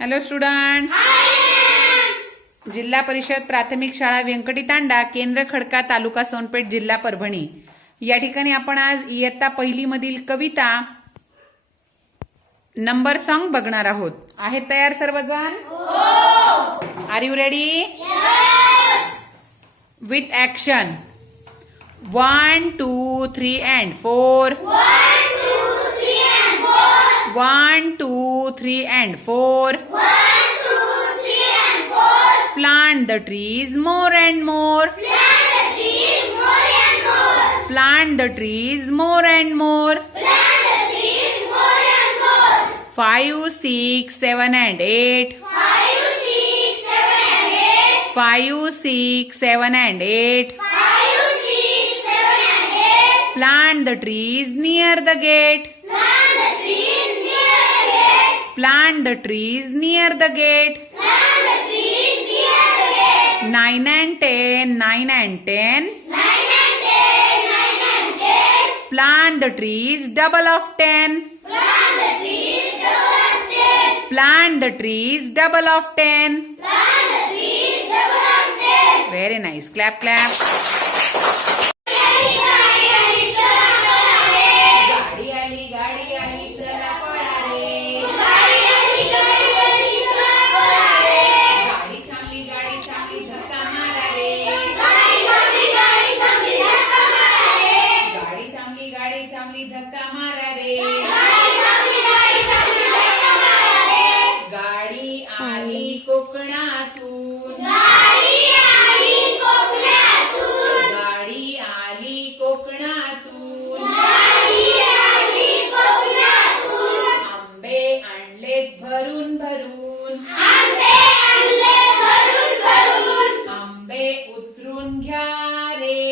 Hello student जिल्हा परिषद प्राथमिक शाळा व्यंकटी तांडा केंद्र खडका तालुका सोनपेठ जिल्हा परभणी. या ठिकाणी आपण आज इयत्ता पहिली मधील कविता नंबर सॉन्ग बघणार आहोत. आहेत तयार सर्वजण? Are you ready with action one two three and four One, two, three, and four. One, two, three, and four. Plant the trees more and more. Plant the trees more and more. Plant the trees more and more. Plant the trees more and more. Five, six, seven, and eight. Five, six, seven, and eight. Five, six, seven, and eight. Five, six, seven, and eight. Plant the trees near the gate. Plant the trees near the gate. Plant the trees near the gate. 9 and 10, 9 and 10. 9 and 10, 9 and 10. Plant the trees double of 10. Plant the trees double of 10. Plant the trees double of 10. Plant the trees double of 10. Very nice. Clap, clap. unghiare.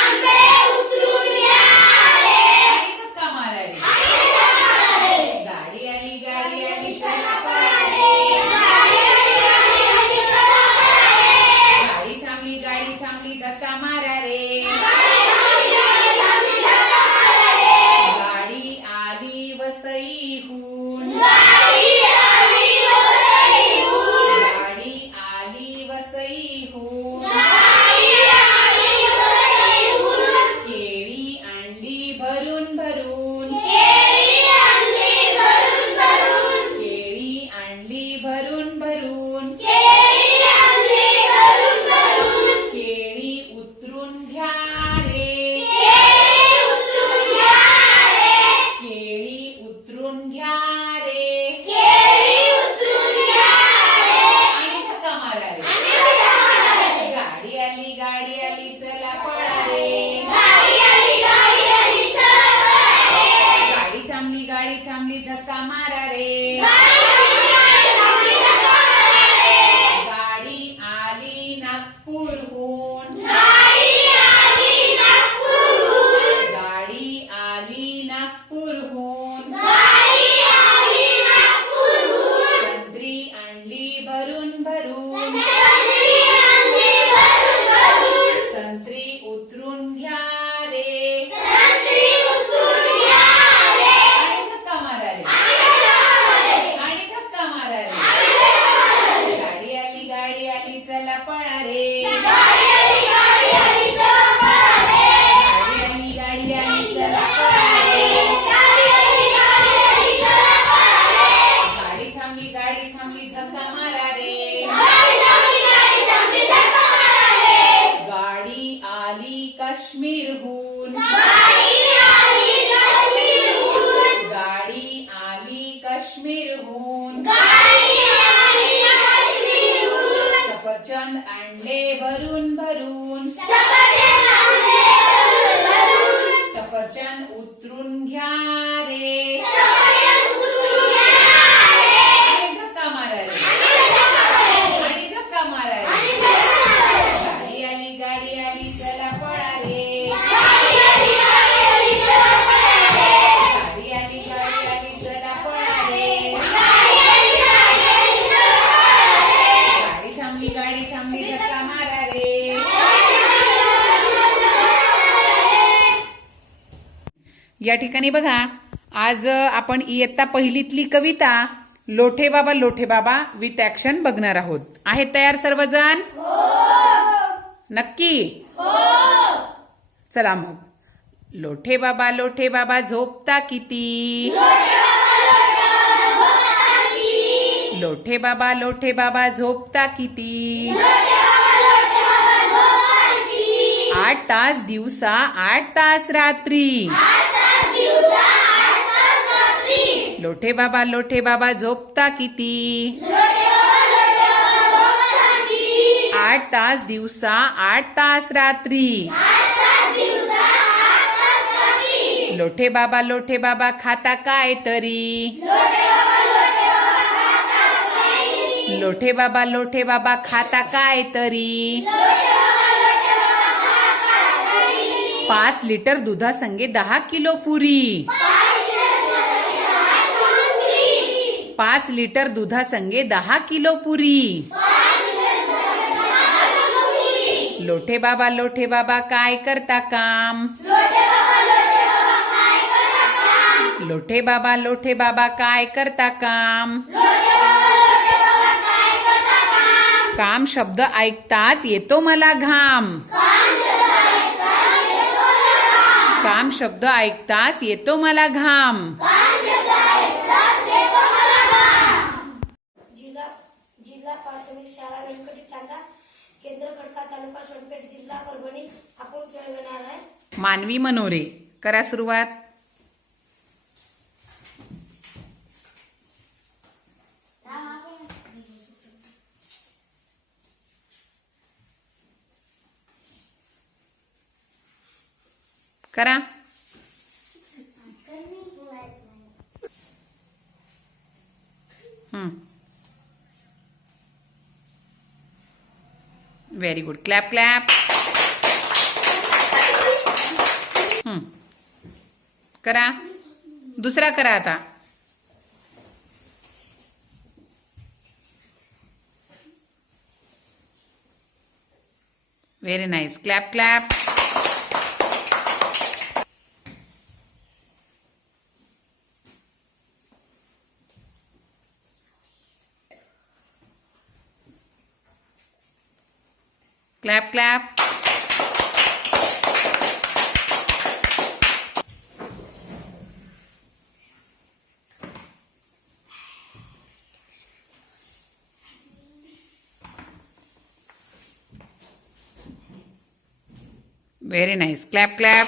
Ambe utruniare. Adică camare. Adică camare. Gari ali, gari ali, chala pare. Gari ali, gari ali, chala pare. Gari samli, gari samli, dakka marare. आली काश्मीरहून सफरचंद आणले या ठिकाणी बघा आज आपण इयत्ता पहिलीतली कविता लोठे बाबा लोठे बाबा विथ ऍक्शन बघणार आहोत. आहेत तयार सर्वजण? नक्की? चला मग. लोठे बाबा लोठे बाबा झोपता किती? लोठे बाबा लोठे बाबा झोपता किती? आठ तास दिवसा आठ तास रात्री? लोठे बाबा लोठे बाबा झोपता किती? आठ तास दिवसा आठ तास रात्री. लोठे बाबा लोठे बाबा खाता काय तरी? लोठे बाबा लोठे बाबा खाता काय तरी? पाच लिटर दुधासंगे दहा किलो पुरी. पाच लिटर दुधासंगे दहा किलो पुरी. लोठे बाबा लोठे बाबा काय करता काम? लोठे बाबा लोठे बाबा काय करता काम? काम शब्द ऐकताच येतो मला घाम. काम शब्द ऐकताच येतो मला घाम. जिल्हा जिल्हा प्राथमिक शाळा व्यंकटी तांडा केंद्र खडका तालुका सोनपेठ जिल्हा परभणी आपण खेळवणार आहे. मानवी मनोरे करा सुरुवात. करा. व्हेरी गुड क्लॅप क्लॅप करा. दुसरा करा आता. Very nice clap clap clap clap very nice clap clap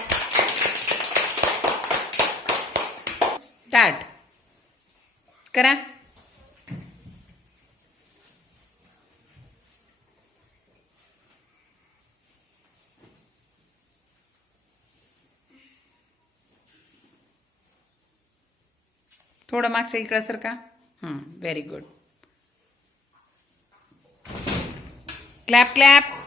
start करा थोडं मागच्या इकडं सर का व्हेरी गुड क्लॅप क्लॅप